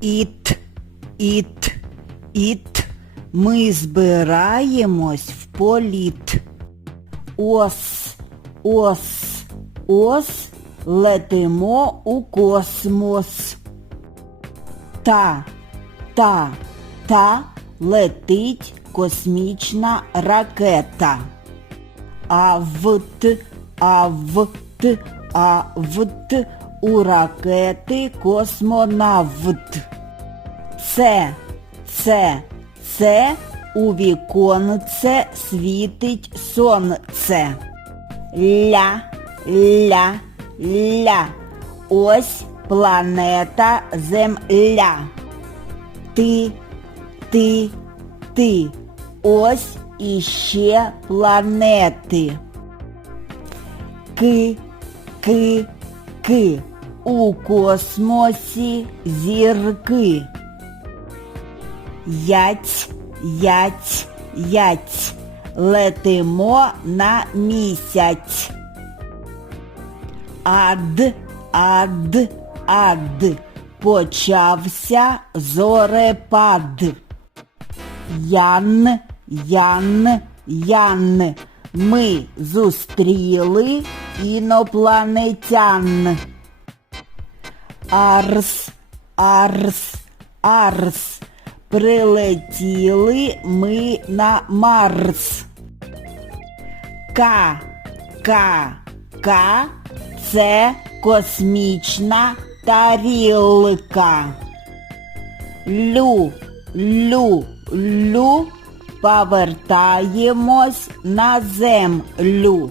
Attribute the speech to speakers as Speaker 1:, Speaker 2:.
Speaker 1: Іт, іт, іт. Ми збираємось в політ. Ос, ос, ос. Летимо у космос. Та, та, та летить космічна ракета. Авт, авт, авт, у ракети космонавт. Це, це, це у віконце світить сонце. Ля, ля, ля. Ось планета Земля. Ти, ти, ти. Ось іще планети. Ки, ки, ки. У космосі зірки. Яць, яць, яць. Летимо на місяць. Ад, ад, ад. Почався зорепад. Ян, ян, ян. Ми зустріли інопланетян. Арс, арс, арс. Прилетіли ми на Марс. К, К, К це космічна тарілка. Лю, лю, лю, повертаємось на землю.